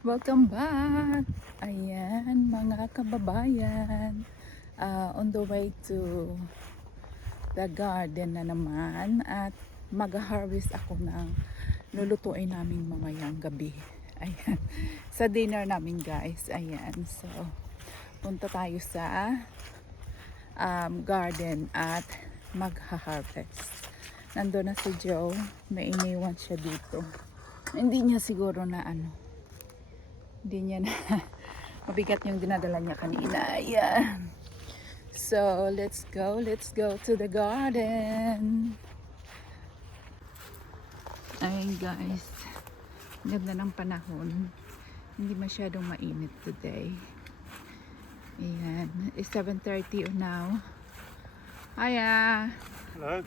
Welcome back! Ayan, mga kababayan. On the way to the garden na naman. At mag-harvest ako ng lulutuin namin mamayang gabi. Ayan, sa dinner namin guys. Ayan, so punta tayo sa garden at mag-harvest. Nandun na si Joe. May iniwan siya dito. Hindi niya siguro na hindi niya na mabigat yung dinadala niya kanina. Ayan. So, let's go to the garden. Ayun guys, ganda ng panahon. Hindi masyadong mainit today. Ayan, it's 7:30 now. Hiya. Hello.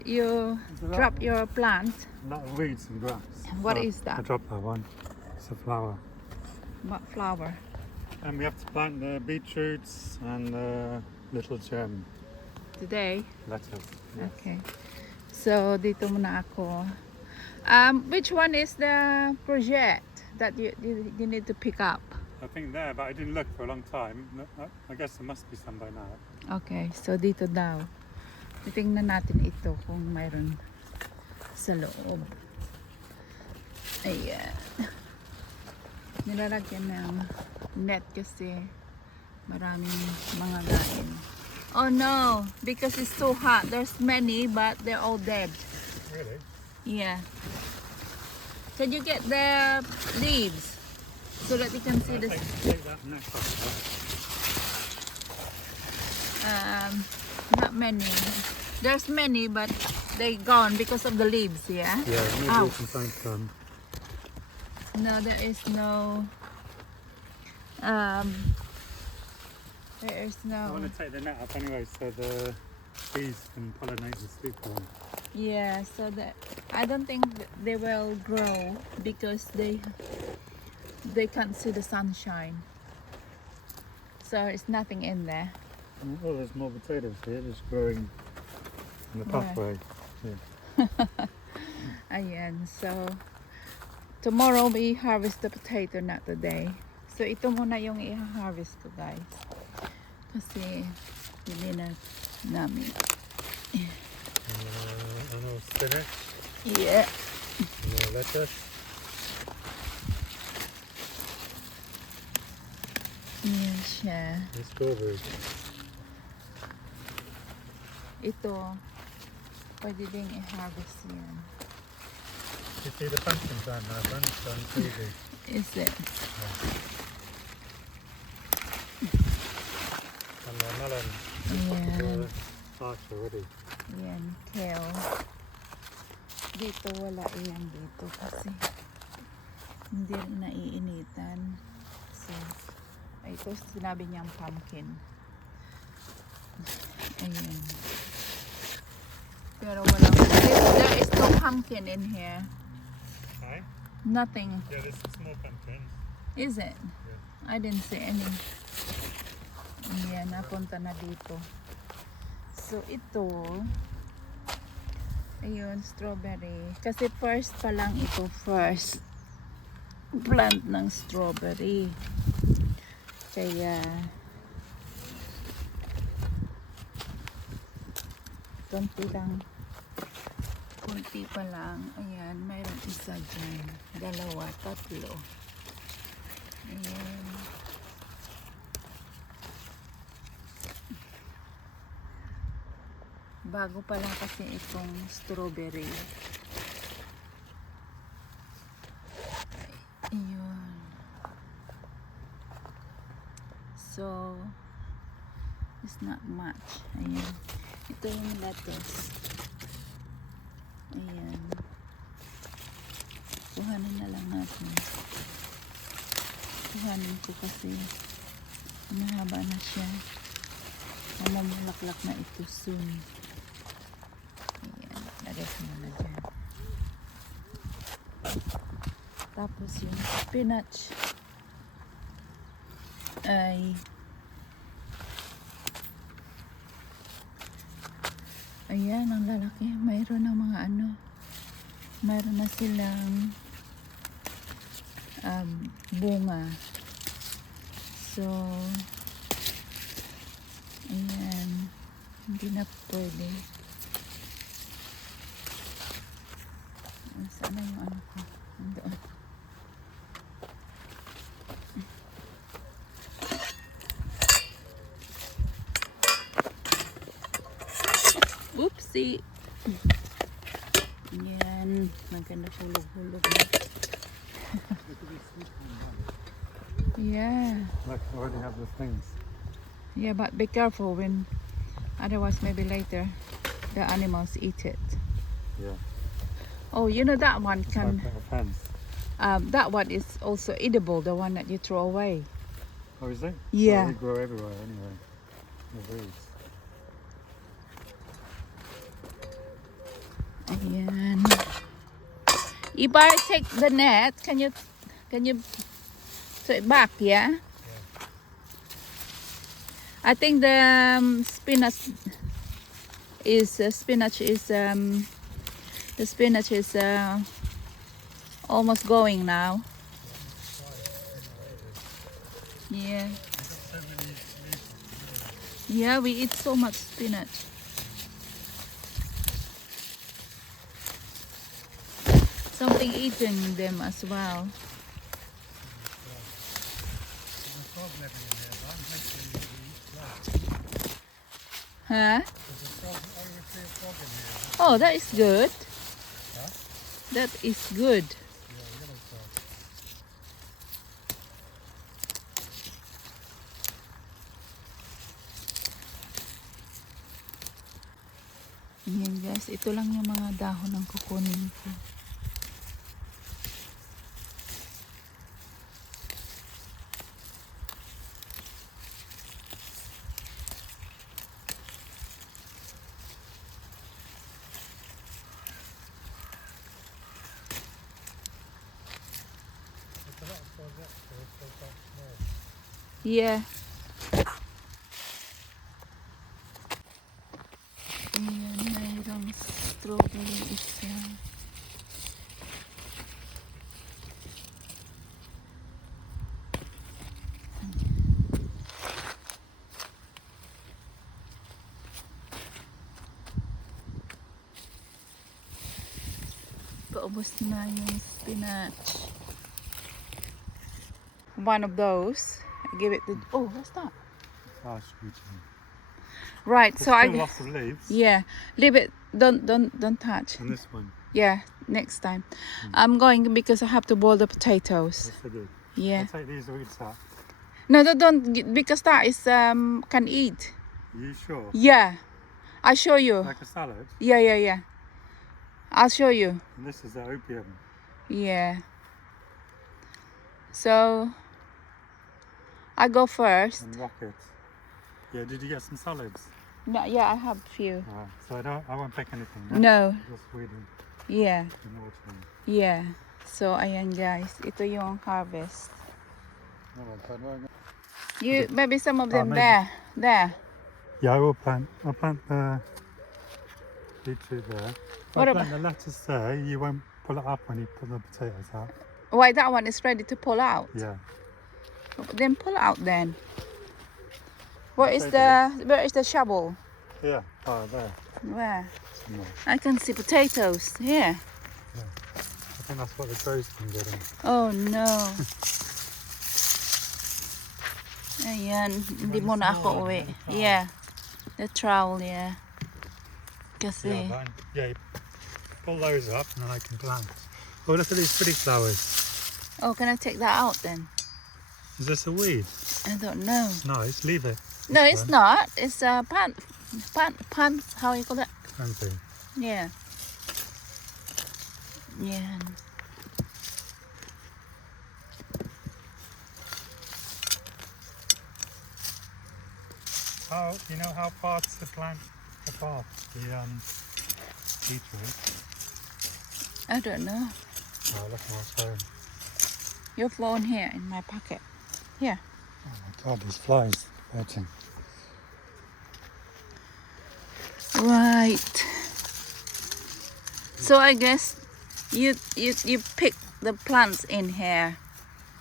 You drop your plant. A lot of weeds and grass. What is I that? dropped that one. It's a flower. What flower? And we have to plant the beetroots and the little gem Today? lettuce. Yes. Okay. So, dito muna ako. Which one is the project that you need to pick up? I think there, but I didn't look for a long time. I guess there must be some by now. Okay, so dito daw. Titingnan natin ito kung mayroon sa loob. Ayan. Nilalagyan ng net kasi maraming mga lain. Oh no, because it's too hot. There's many, but they're all dead. Really? Yeah. Can you get the leaves so that you can see the... Take that net off. Not many. There's many, but they gone because of the leaves. Yeah. Yeah, maybe Ow. we can find some. No, there is no. There is I no. want to take the net up anyway so the bees can pollinate the sweet corn. Yeah, so that I don't think they will grow because they can't see the sunshine. So it's nothing in there. Oh, there's more potatoes here, just growing in the Where? pathway. Ayan, so tomorrow we harvest the potato, not today. So ito muna yung i-harvest ko guys. Kasi hindi na namin. And spinach, Yeah. lettuce. Yan siya. And strawberries. Ito, pwede ding i-harvest yan. You see the pumpkins around there, man? It's going crazy. Is it? And the melon. Ayan. Starch already. Yan, kale. Dito wala yan dito kasi hindi rin naiinitan. So, ito sinabi niyang pumpkin. Ayan. Pero walang, there is no pumpkin in here. Okay. Nothing. Yeah, there's some small pumpkins. Is it? I didn't see any. Ayan, napunta na dito. So, ito, ayun, strawberry. Kasi first pa lang ito, first plant ng strawberry. Kaya, konti pa lang. Ayan, mayroon isa dyan. Dalawa, tatlo. Ayan. Bago pa lang kasi itong strawberry. Ayun. So, it's not much. Ayan. Ito yung lettuce. Ayan. Kuhanin na lang natin. Kuhanin ko kasi mahaba na siya. Mamulaklak na ito soon. Ayan. Lagay ko muna dyan. Tapos yung spinach ay ayan, ang lalaki. Mayroon ng mga mayroon na silang bunga. So, ayan. Hindi na pwede. Saan na yung ano ko? Andoon. Oopsie! Yan. Maganda hulog-hulog na. Yeah. Look, I already have the things. Yeah, but be careful when, otherwise maybe later the animals eat it. Yeah. Oh, you know that one It's like can, a fence. that one is also edible, the one that you throw away. Oh, is it? Yeah. Well, they grow everywhere anyway. The weeds. Ayan. If I take the net, can you throw it back, yeah? I think the spinach is the spinach is almost going now. Yeah. Yeah, we eat so much spinach. Something eating them as well. Huh? Oh, that is good. That is good. Ayan guys, ito lang yung mga dahon ng kukunin ko. Yeah. Ayan, mayroong strawberry isa. Paubos na yung spinach. One of those. I give it the. Oh, what's that? Fast rooting. Right, There's so still I. lots of leaves. Yeah, leave it. Don't touch. And this one. Yeah, next time. I'm going because I have to boil the potatoes. That's so good. Yeah. I'll take these weeds out. No, don't because that is can eat. Are you sure? Yeah, I'll show you. Like a salad? Yeah. I'll show you. And this is the opium. Yeah. So I go first. And rocket. Yeah, did you get some salads? No, yeah, I have a few. So I won't pick anything. No. Just weeding Yeah. in autumn. Yeah. So ayan guys, ito yung harvest. You maybe some of them maybe. there. Yeah, I'll plant the beetroot there. What I'll plant the lettuce there. You won't pull it up when you put the potatoes out. Why that one is ready to pull out? Yeah. Then pull out then. Where is the shovel? Yeah. Oh, there. Where? Somewhere. I can see potatoes. Here. I think that's what the crow's been getting. Oh no. Ayan, hindi muna ako uwi. Yeah. The trowel, yeah. Kasi, Yeah, you pull those up and then I can plant. Oh, look at these pretty flowers. oh, can I take that out then? Is this a weed? I don't know. Nice, leave it. No, it's not. It's a plant, how you call it? Pansy. Yeah. Yeah. You know how far to plant apart the beetroot? I don't know. Oh, look at my phone. Your phone here in my pocket. Here. Oh my god, these flies biting. Right. So I guess you pick the plants in here.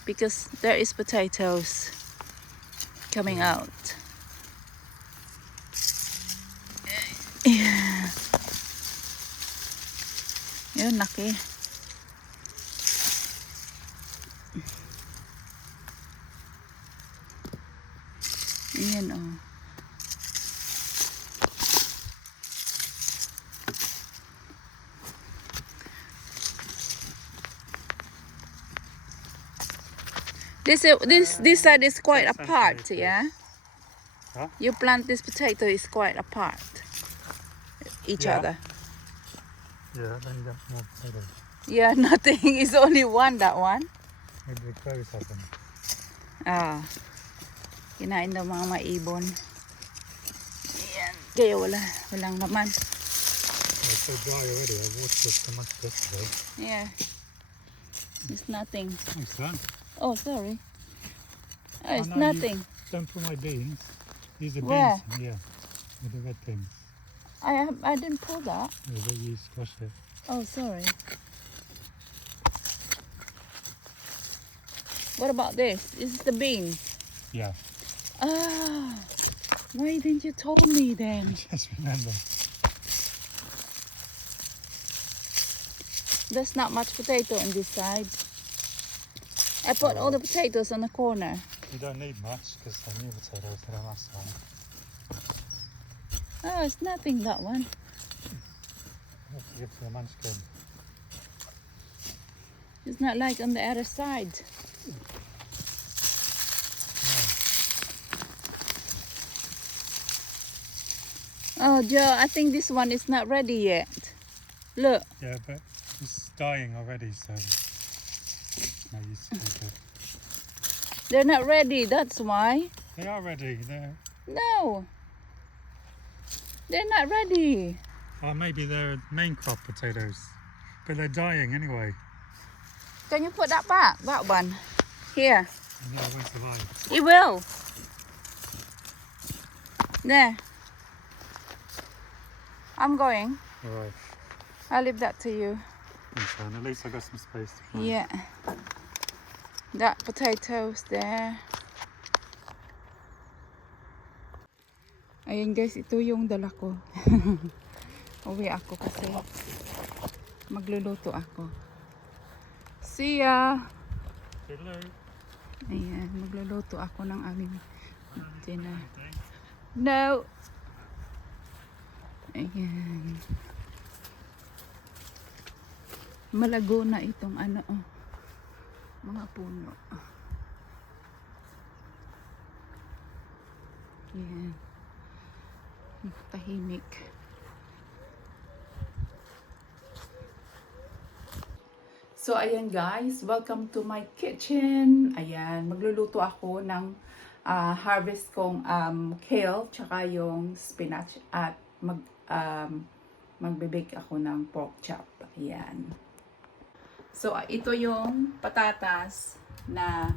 because there is potatoes coming out. Yeah. Yun, laki. Ayan, oh. This side is quite apart, yeah? Huh? You plant this potato is quite apart. Each Yeah. other. Yeah, then you got more potatoes. Yeah, nothing. It's only one, that one. Maybe the crows have them. Ah. Kinain daw mga maibon. Ayan. Kaya walang naman. Oh, it's so dry already. I watered so much yesterday. Yeah. It's nothing. Oh, son. Oh, sorry. Oh, it's Oh, no, nothing. Don't put my beans. These are Where? beans. Yeah. With the red things. I didn't pull that. Yeah, but you squash it. Oh, sorry. What about this? This is the bean. Yeah. Ah. Why didn't you tell me then? Just remember. There's not much potato on this side. I put all the potatoes on the corner. You don't need much because they're new potatoes. They don't last long. Oh, it's nothing, that one. You have to give to the munchkin. It's not like on the other side. Oh, Joe, I think this one is not ready yet. Look. Yeah, but it's dying already, so no use to take it. They're not ready, that's why. They are ready. They're No. They're not ready. maybe they're main crop potatoes, but they're dying anyway. Can you put that back? That one. Here. And yeah, won't survive. It will. There. I'm going. All right. I'll leave that to you. Thanks, son. At least I got some space to plant. Yeah. That potatoes there. Ayun guys, ito yung dala ko. Uwi ako kasi magluluto ako. See ya! Hello. Ayan, magluluto ako ng aming dinner. No! Ayan. Malago na itong ano, oh, mga puno. Ayan. Tahimik. So, ayan guys, welcome to my kitchen. Ayan, magluluto ako ng harvest kong kale, tsaka yung spinach, at magbe-bake ako ng pork chop. Ayan. So, ito yung patatas na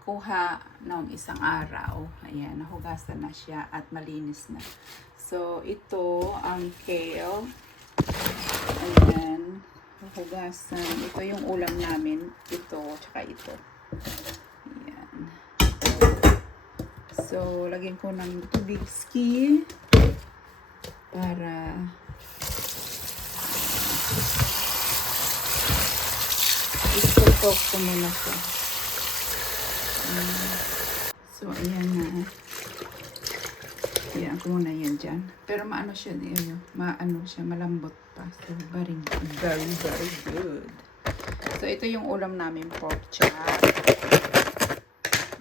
kuha ng isang araw. Ayan, nahugasan na siya at malinis na. So, ito ang kale. Ayan, nahugasan. Ito yung ulam namin. Ito, tsaka ito. Ayan. So, lagyan ko ng tubig ski para isutok ko muna siya. So, ayan na. Ayan ko muna yan dyan. Pero maano siya, maano siya, malambot pa. So, very, very, very good. So, ito yung ulam namin, pork chop.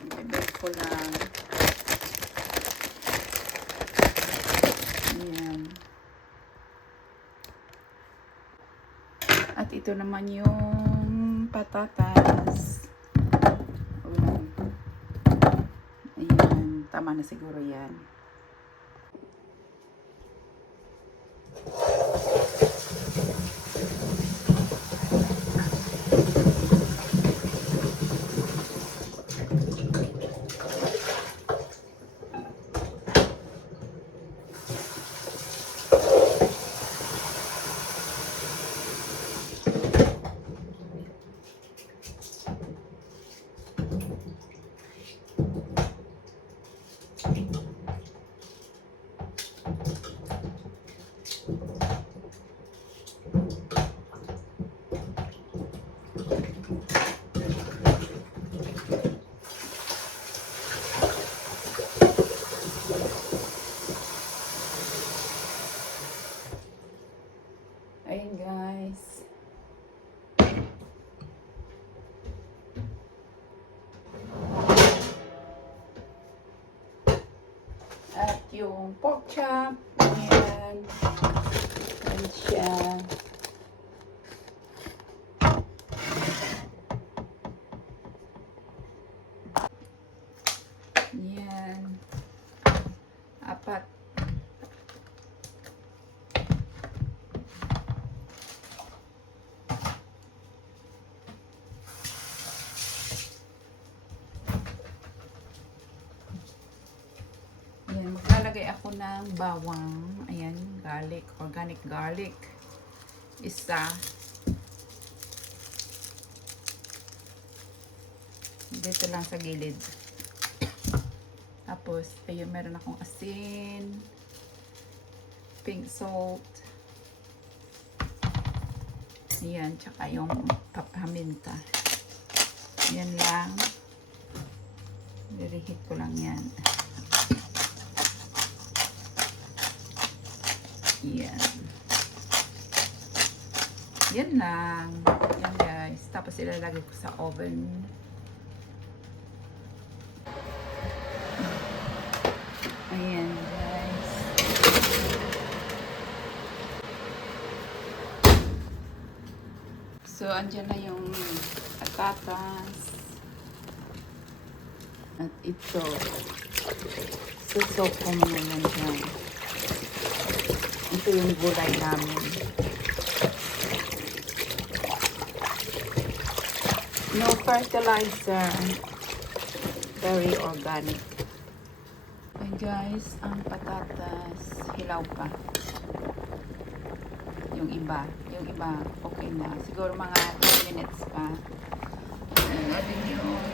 I-bake ko lang. Ayan. At ito naman yung patatas. Ulam. Ayan. Tama na siguro yan. yung pork chop. Ayan. Ayan siya. Ayan. Apat. Ayan, maglalagay ako ng bawang. Ayan, garlic, organic garlic. Isa. Dito lang sa gilid. Tapos, ayun, meron akong asin, pink salt. Ayan, tsaka yung paminta. Ayan lang. Dirihit ko lang yan. Yan. Yan lang. Yan guys. Tapos ilalagay ko sa oven. Ayan guys. So, andyan na yung patatas. At ito. Susok ko muna yan dyan. Ito yung gulay namin. No fertilizer. Very organic. And guys, ang patatas, hilaw pa. Yung iba, okay na. Siguro mga 10 minutes pa. Ayan natin yun.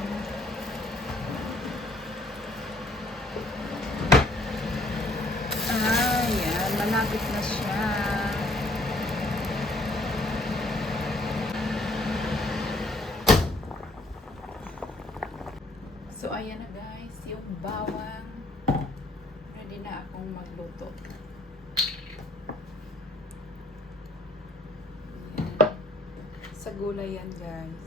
Ayan, malapit na siya. So, ayan na guys, yung bawang. Ready na akong magluto. Ayan. Sa gulay yan guys.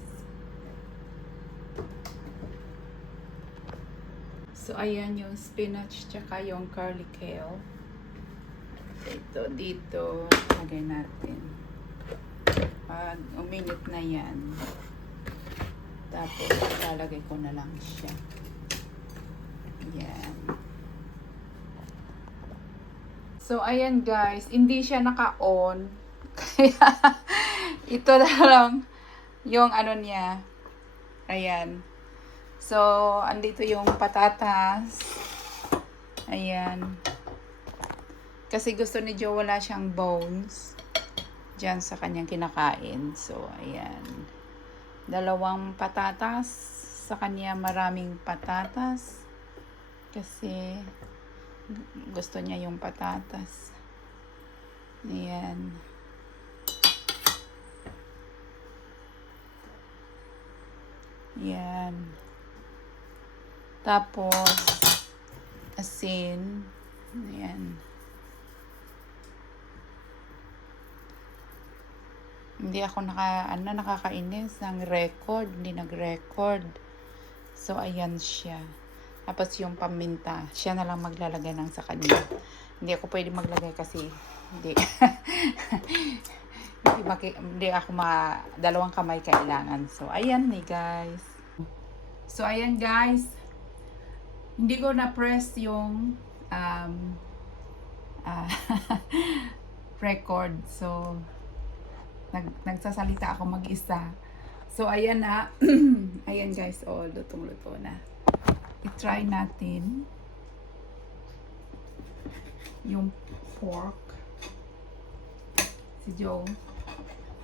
So, ayan yung spinach tsaka yung curly kale. Ito, dito, lagay natin. Pag uminit na yan, tapos, lalagay ko na lang siya. Yan. So, ayan guys, hindi siya naka-on. Kaya, ito na lang yung ano niya. Ayan. So, andito yung patatas. Ayan. Kasi gusto ni Joe wala siyang bones dyan sa kanyang kinakain. So, ayan. 2 patatas. Sa kanya maraming patatas. Kasi gusto niya yung patatas. Ayan. Ayan. Tapos, asin. Ayan. Hindi ako nakakainis ng record. Hindi nag-record. So, ayan siya. Tapos yung paminta. Siya na lang maglalagay ng sa kanya. Hindi ako pwede maglagay kasi hindi. hindi ako 2 kamay kailangan. So, ayan ni guys. So, ayan guys. Hindi ko na-press yung record. So, nagsasalita ako mag-isa. So, ayan na. Ayan guys. Oh, lutong-luto na. I-try natin yung pork. Si Joe.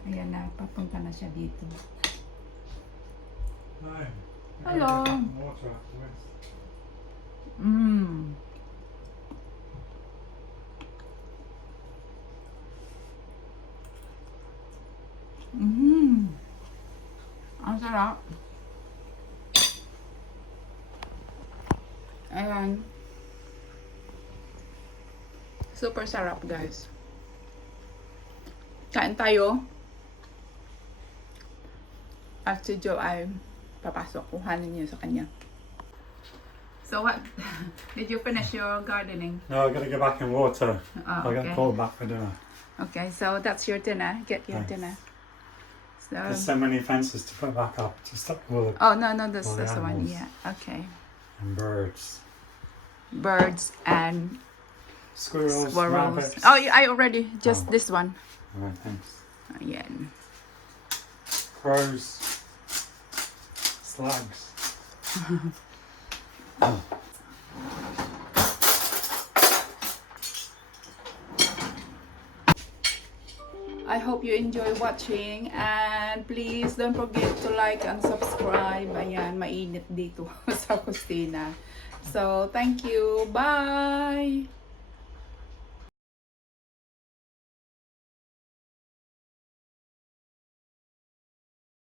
Ayan na. Papunta na siya dito. Hi. Hello. Water afterwards. Ang sarap. Ayan. Super sarap, guys. Kain tayo. At si Joe ay papasok. Kuhanin niyo sa kanya. So what? Did you finish your gardening? No, I've got to go back and water. Oh, I'll okay. get called back for dinner. Okay, so that's your dinner. Get your Thanks. dinner. There's So. so many fences to put back up to stop all the Oh no, that's all the the one. animals. Yeah. Okay. and birds. Birds and Squirrels, squirrels. rabbits. Oh, I already just Oh. this one. Alright, thanks. Yeah. Crows. Slugs. I hope you enjoy watching and please don't forget to like and subscribe. Ayan, mainit dito sa kusina. So, thank you. Bye!